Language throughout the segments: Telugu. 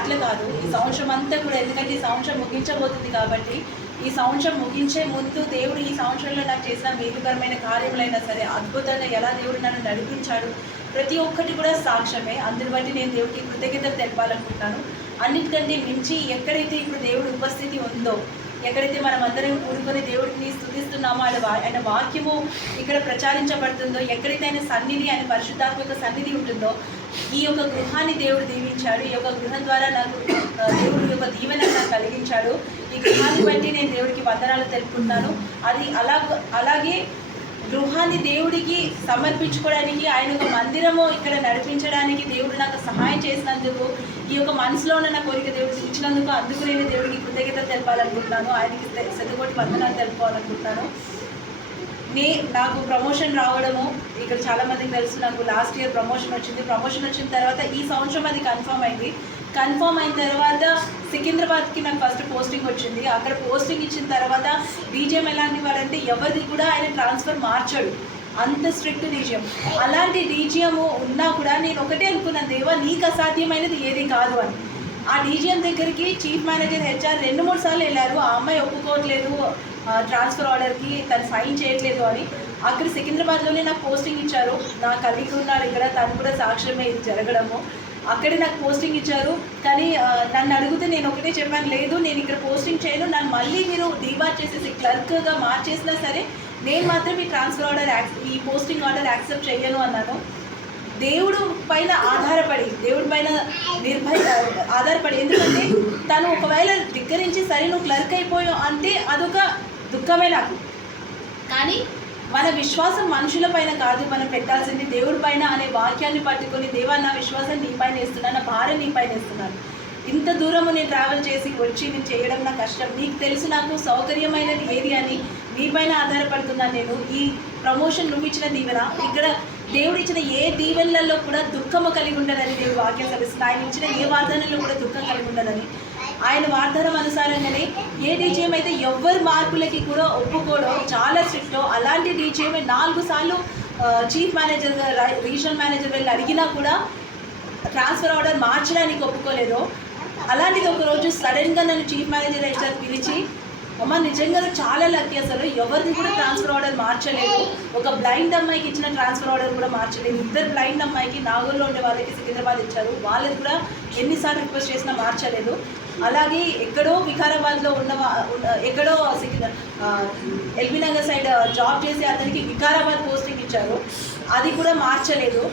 అట్లా కాదు, ఈ సంవత్సరం అంతా కూడా, ఎందుకంటే ఈ సంవత్సరం ముగించబోతుంది కాబట్టి ఈ సంవత్సరం ముగించే ముందు దేవుడు ఈ సంవత్సరంలో నాకు చేసిన మేలుకరమైన కార్యములైనా సరే, అద్భుతంగా ఎలా దేవుడు నన్ను నడిపించాడు, ప్రతి ఒక్కటి కూడా సాక్ష్యమే. అందుని బట్టి నేను దేవుడికి కృతజ్ఞతలు తెలపాలనుకుంటున్నాను. అన్నిటికంటే మించి ఎక్కడైతే ఇప్పుడు దేవుడి ఉపస్థితి ఉందో, ఎక్కడైతే మనం అందరం కూడుకొని దేవుడిని స్తుతిస్తున్నామో, ఆయన వాక్యము ఇక్కడ ప్రచారించబడుతుందో, ఎక్కడైతే ఆయన సన్నిధి, ఆయన పరిశుద్ధాత్మక సన్నిధి ఉంటుందో, ఈ యొక్క గృహాన్ని దేవుడు దీవించాడు. ఈ యొక్క గృహం ద్వారా నాకు దేవుడి యొక్క దీవెన నాకు కలిగించాడు. ఈ గృహాన్ని బట్టి నేను దేవుడికి వందనాలు తెలుపుకుంటున్నాను. అది అలాగే గృహాన్ని దేవుడికి సమర్పించుకోవడానికి, ఆయన ఒక మందిరము ఇక్కడ నడిపించడానికి దేవుడు నాకు సహాయం చేసినందుకు, ఈ యొక్క మనసులో ఉన్న కోరిక దేవుడు తీర్చినందుకు, అందుకు నేను దేవుడికి కృతజ్ఞతలు తెలపాలనుకుంటున్నాను. ఆయనకి శతకోటి వందనాలు తెలుపుకోవాలనుకుంటున్నాను. నాకు ప్రమోషన్ రావడము, ఇక్కడ చాలామందికి తెలుసు, నాకు లాస్ట్ ఇయర్ ప్రమోషన్ వచ్చింది. ప్రమోషన్ వచ్చిన తర్వాత ఈ సంవత్సరం అది కన్ఫర్మ్ అయింది. కన్ఫర్మ్ అయిన తర్వాత సికింద్రాబాద్కి నాకు ఫస్ట్ పోస్టింగ్ వచ్చింది. అక్కడ పోస్టింగ్ ఇచ్చిన తర్వాత డీజీఎం ఎలాంటి వాడంటే ఎవరిది కూడా ఆయన ట్రాన్స్ఫర్ మార్చాడు, అంత స్ట్రిక్ట్ డీజీఎం. అలాంటి డీజీఎం ఉన్నా కూడా నేను ఒకటే అనుకున్నాను, దేవా నీకు అసాధ్యమైనది ఏది కాదు అని. ఆ డీజీఎం దగ్గరికి చీఫ్ మేనేజర్ హెచ్ఆర్ 2-3 సార్లు వెళ్ళారు. ఆ అమ్మాయి ఒప్పుకోవట్లేదు ట్రాన్స్ఫర్ ఆర్డర్కి, తను సైన్ చేయట్లేదు అని. అక్కడ సికింద్రాబాద్లోనే నాకు పోస్టింగ్ ఇచ్చారు. నా కలిగి ఉన్నాడు ఇక్కడ, తను కూడా సాక్ష్యమే ఇది జరగడము. అక్కడే నాకు పోస్టింగ్ ఇచ్చారు. కానీ నన్ను అడిగితే నేను ఒకటే చెప్పాను, లేదు నేను ఇక్కడ పోస్టింగ్ చేయను, నన్ను మళ్ళీ మీరు డీబార్ చేసేసి క్లర్క్గా మార్చేసినా సరే నేను మాత్రం ఈ ట్రాన్స్ఫర్ ఆర్డర్ ఈ పోస్టింగ్ ఆర్డర్ యాక్సెప్ట్ చేయను అన్నాను. దేవుడు పైన ఆధారపడి, దేవుడి పైన ఆధారపడి, ఎందుకంటే తను ఒకవేళ ధిక్కరించి సరే నువ్వు క్లర్క్ అయిపోయావు అంటే అదొక దుఃఖమే నాకు. కానీ మన విశ్వాసం మనుషుల పైన కాదు, మనం పెట్టాల్సింది దేవుడి పైన అనే వాక్యాన్ని పట్టుకొని, దేవా నా విశ్వాసం నీ పైన వేస్తున్నాను, నా భార్య నీ పైన వేస్తున్నాను. ఇంత దూరము నేను ట్రావెల్ చేసి వచ్చి నేను చేయడం నా కష్టం, నీకు తెలుసు నాకు సౌకర్యమైనది ఏది అని నీ పైన ఆధారపడుతున్నాను నేను. ఈ ప్రమోషన్ నువ్వు ఇచ్చిన దీవెన, ఇక్కడ దేవుడు ఇచ్చిన ఏ దీవెనలలో కూడా దుఃఖము కలిగి ఉండదని దేవుడు వాక్యం తెలుస్తుంది. ఆయన ఇచ్చిన ఏ వాగ్దానంలో కూడా దుఃఖం కలిగి ఉండదని, ఆయన వాగ్దానం అనుసారంగానే ఏ డీజీఎం అయితే ఎవరి మార్పులకి కూడా ఒప్పుకోవడం చాలా స్ట్రిక్టో, అలాంటి డీజీఎం 4 సార్లు చీఫ్ మేనేజర్ రీజనల్ మేనేజర్ వెళ్ళి అడిగినా కూడా ట్రాన్స్ఫర్ ఆర్డర్ మార్చడానికి ఒప్పుకోలేదు. అలాంటిది ఒకరోజు సడన్గా నన్ను చీఫ్ మేనేజర్ హెచ్ఆర్ పిలిచి, అమ్మ నిజంగా చాలా లక్కీ, అసలు ఎవరిని కూడా ట్రాన్స్ఫర్ ఆర్డర్ మార్చలేదు, ఒక బ్లైండ్ అమ్మాయికి ఇచ్చిన ట్రాన్స్ఫర్ ఆర్డర్ కూడా మార్చలేదు, 2 బ్లైండ్ అమ్మాయికి నాగూర్లో ఉండే వాళ్ళకి సికింద్రాబాద్ ఇచ్చారు, వాళ్ళది కూడా ఎన్నిసార్లు రిక్వెస్ట్ చేసినా మార్చలేదు. అలాగే ఎక్కడో వికారాబాద్లో ఎక్కడో ఎల్బీ నగర్ సైడ్ జాబ్ చేసి అతనికి వికారాబాద్ పోస్టింగ్ ఇచ్చారు, అది కూడా మార్చలేదు.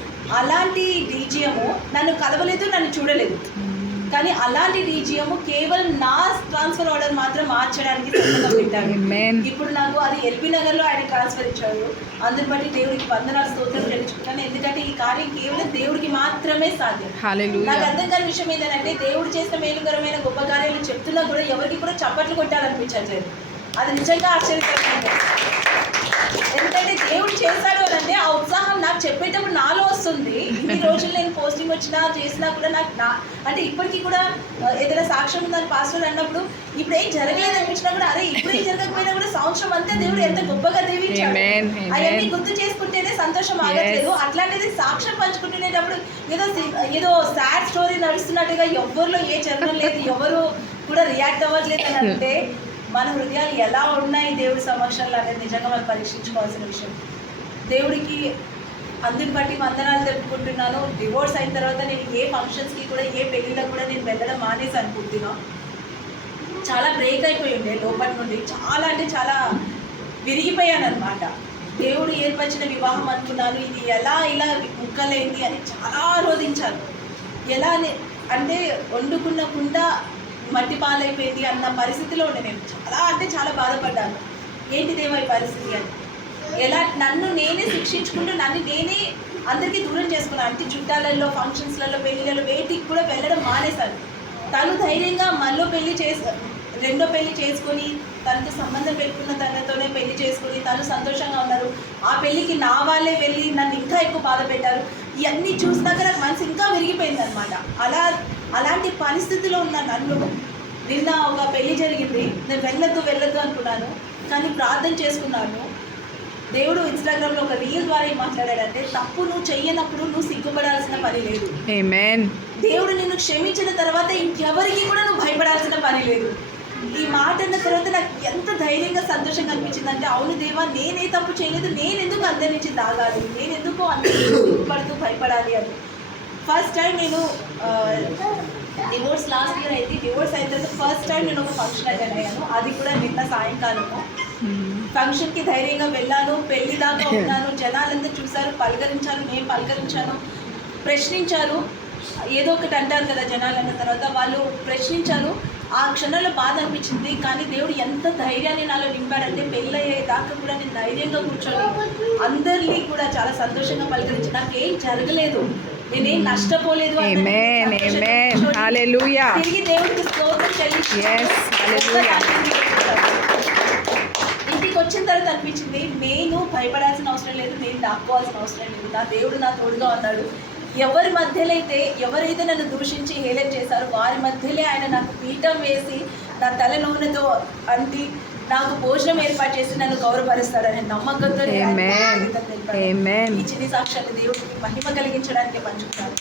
అలాంటి డీజీఎం నన్ను కలవలేదు, నన్ను చూడలేదు. కానీ అలాంటి డీజీఎం కేవలం నా ట్రాన్స్ఫర్ ఆర్డర్ మాత్రం మార్చడానికి సంతకం పెట్టాడు. ఇప్పుడు నాకు అది ఎల్బీ నగర్లో ఆయన ట్రాన్స్ఫర్ ఇచ్చాడు. అందుని బట్టి దేవుడికి వందనాలు స్తోత్రం తెలుసుకుంటాను. ఎందుకంటే ఈ కార్యం కేవలం దేవుడికి మాత్రమే సాధ్యం. నాకు అర్థం కాని విషయం ఏంటంటే, దేవుడు చేసిన మేలుకరమైన గొప్ప కార్యాలు చెప్తున్నా కూడా ఎవరికి కూడా చప్పట్లు కొట్టాలనిపించట్లేదు. అది నిజంగా ఆశ్చర్యకరంగా, ఎందుకంటే దేవుడు చేశాడు అని అంటే ఆ ఉత్సాహం నాకు చెప్పేటప్పుడు నాలో వస్తుంది. ఇన్ని రోజులు నేను పోస్టింగ్ వచ్చినా చేసినా కూడా నాకు అంటే ఇప్పటికీ కూడా ఏదైనా సాక్ష్యం ఉందని పాస్టర్ అన్నప్పుడు ఇప్పుడు ఏం జరగలేదు అనిపించినా కూడా, అరే ఇప్పుడు ఏం జరగకపోయినా కూడా సంవత్సరం అంతా దేవుడు ఎంత గొప్పగా దీవించాడు, అవన్నీ గుర్తు చేసుకుంటేనే సంతోషం ఆగట్లేదు. అట్లాంటిది సాక్ష్యం పంచుకుంటునేటప్పుడు ఏదో సాడ్ స్టోరీ నడుస్తున్నట్టుగా ఎవరిలో ఏ చరణం లేదు, ఎవరు కూడా రియాక్ట్ అవ్వట్లేదు అని అంటే మన హృదయాలు ఎలా ఉన్నాయి దేవుడి సమక్షంలో అనేది నిజంగా మనం పరీక్షించుకోవాల్సిన విషయం. దేవుడికి అందుని బట్టి వందనాలు తెలుపుకుంటున్నాను. డివోర్స్ అయిన తర్వాత నేను ఏ ఫంక్షన్స్కి కూడా, ఏ పెళ్ళిళ్ళకి కూడా నేను వెళ్ళడం మానేసి అనుకుంటున్నా. చాలా బ్రేక్ అయిపోయి ఉండే లోపల నుండి, చాలా అంటే చాలా విరిగిపోయాను అనమాట. దేవుడు ఏర్పరిచిన వివాహం అనుకున్నాను, ఇది ఎలా ఇలా ముక్కలైంది అని చాలా రోధించాను. ఎలా అంటే వండుకున్న కుండ మట్టి పాలైపోయింది అన్న పరిస్థితిలో ఉండే నేను. చాలా అంటే చాలా బాధపడ్డాను, ఏంటిదేమో ఈ పరిస్థితి అని. ఎలా నన్ను నేనే శిక్షించుకుంటూ నన్ను నేనే అందరికీ దూరం చేసుకున్నాను. అంటే చుట్టాలలో, ఫంక్షన్స్లలో, పెళ్ళిళ్ళలో వేటికి కూడా వెళ్ళడం మానేశాను. తను ధైర్యంగా రెండో పెళ్లి చేసుకొని తనతో సంబంధం పెట్టుకున్న తనతోనే పెళ్లి చేసుకుని తను సంతోషంగా ఉన్నారు. ఆ పెళ్ళికి నా వాళ్ళే వెళ్ళి నన్ను ఇంకా ఎక్కువ బాధ పెట్టారు. ఇవన్నీ చూసినాక నాకు మనసు ఇంకా విరిగిపోయింది అనమాట. అలాంటి పరిస్థితిలో ఉన్న నన్ను నిన్న ఒక పెళ్లి జరిగింది, నేను వెళ్ళొద్దు అనుకున్నాను, కానీ ప్రార్థన చేసుకున్నాను. దేవుడు ఇన్స్టాగ్రామ్లో ఒక రీల్ ద్వారా ఏం మాట్లాడాడంటే, తప్పు నువ్వు చెయ్యనప్పుడు నువ్వు సిగ్గుపడాల్సిన పని లేదు. ఆమేన్. దేవుడు నిన్ను క్షమించిన తర్వాత ఇంకెవరికి కూడా నువ్వు భయపడాల్సిన పని లేదు. ఈ మాట అన్న తర్వాత నాకు ఎంత ధైర్యంగా సంతోషంగా అనిపించింది అంటే, అవును దేవా, నేనే తప్పు చేయలేదు, నేను ఎందుకు అందరి నుంచి దాగాలి, నేను ఎందుకు అందరి నుంచి పడుతూ భయపడాలి అని. ఫస్ట్ టైం నేను డివోర్స్ లాస్ట్ ఇయర్ అయితే, డివోర్స్ అయిన తర్వాత ఫస్ట్ టైం నేను ఒక ఫంక్షన్ అటెండ్ అయ్యాను. అది కూడా నిన్న సాయంకాలము. ఫంక్షన్కి ధైర్యంగా వెళ్ళాను, పెళ్లి దాకా ఉన్నాను, జనాలంతా చూశారు, పలకరించాను, నేను పలకరించాను, ప్రశ్నించారు. ఏదో ఒకటి అంటారు కదా జనాలు అన్న తర్వాత, వాళ్ళు ప్రశ్నించారు. ఆ క్షణంలో బాధ అనిపించింది, కానీ దేవుడు ఎంత ధైర్యాన్ని నాలో నింపాడంటే పెళ్ళయ్యే దాకా కూడా నేను ధైర్యంగా కూర్చొని అందరినీ కూడా చాలా సంతోషంగా పలకరించి, నాకేం జరగలేదు, నేనేం నష్టపోలేదు, తిరిగి దేవుడికి స్తోత్రం చెల్లించి ఇంటికి వచ్చిన తర్వాత అనిపించింది, నేను భయపడాల్సిన అవసరం లేదు, నేను దాక్కోవాల్సిన అవసరం లేదు, నా దేవుడు నా తోడుగా ఉన్నాడు. ఎవరి మధ్యలో అయితే ఎవరైతే నన్ను దూషించి హేళన చేశారో వారి మధ్యలో ఆయన నాకు పీఠం వేసి నా తల నూనెతో అంటి నాకు భోజనం ఏర్పాటు చేసి నన్ను గౌరవపరుస్తాడనే నమ్మకంతో ఈ చిన్ని సాక్ష్యాన్ని దేవుడికి మహిమ కలిగించడానికి పంచుకున్నాను.